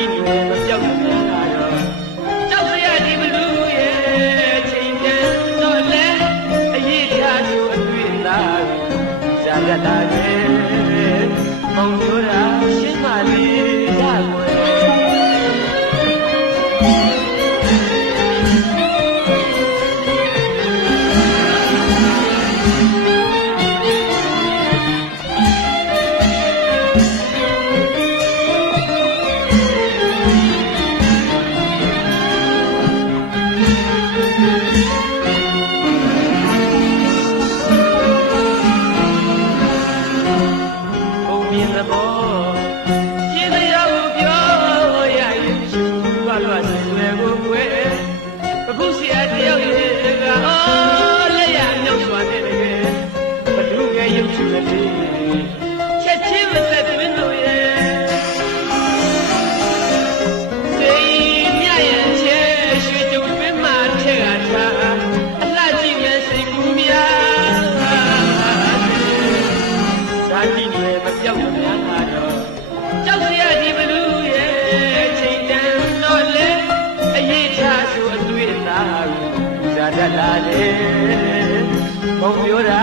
ကြီးတွေမပြောက်မလာတော့ကြောက်စရာဒီဘလူးရဲ့ချိန်ပြန်တော့လဲအရေးထားသူအတွေ့သားဇာတ်တာတွေမောင်တို့ရာရှင်းပါလေရကွယ်ချက်ချင်းမသက်သွင်းလို့ရဲ့စိတ်မြရဲ့ချဲရွှေကြုံတွင်မှထက်ကထားအလှကြည့်မဲ့စိတ်ကူးများဇာတိတွေမပြောက်မများတာတော့ကြောက်စရာဒီဘလူးရဲ့ချိန်တန်တော့လေအရေးထားဆိုအတွေ့အသားဇာတလာလေဘုံပြောတာ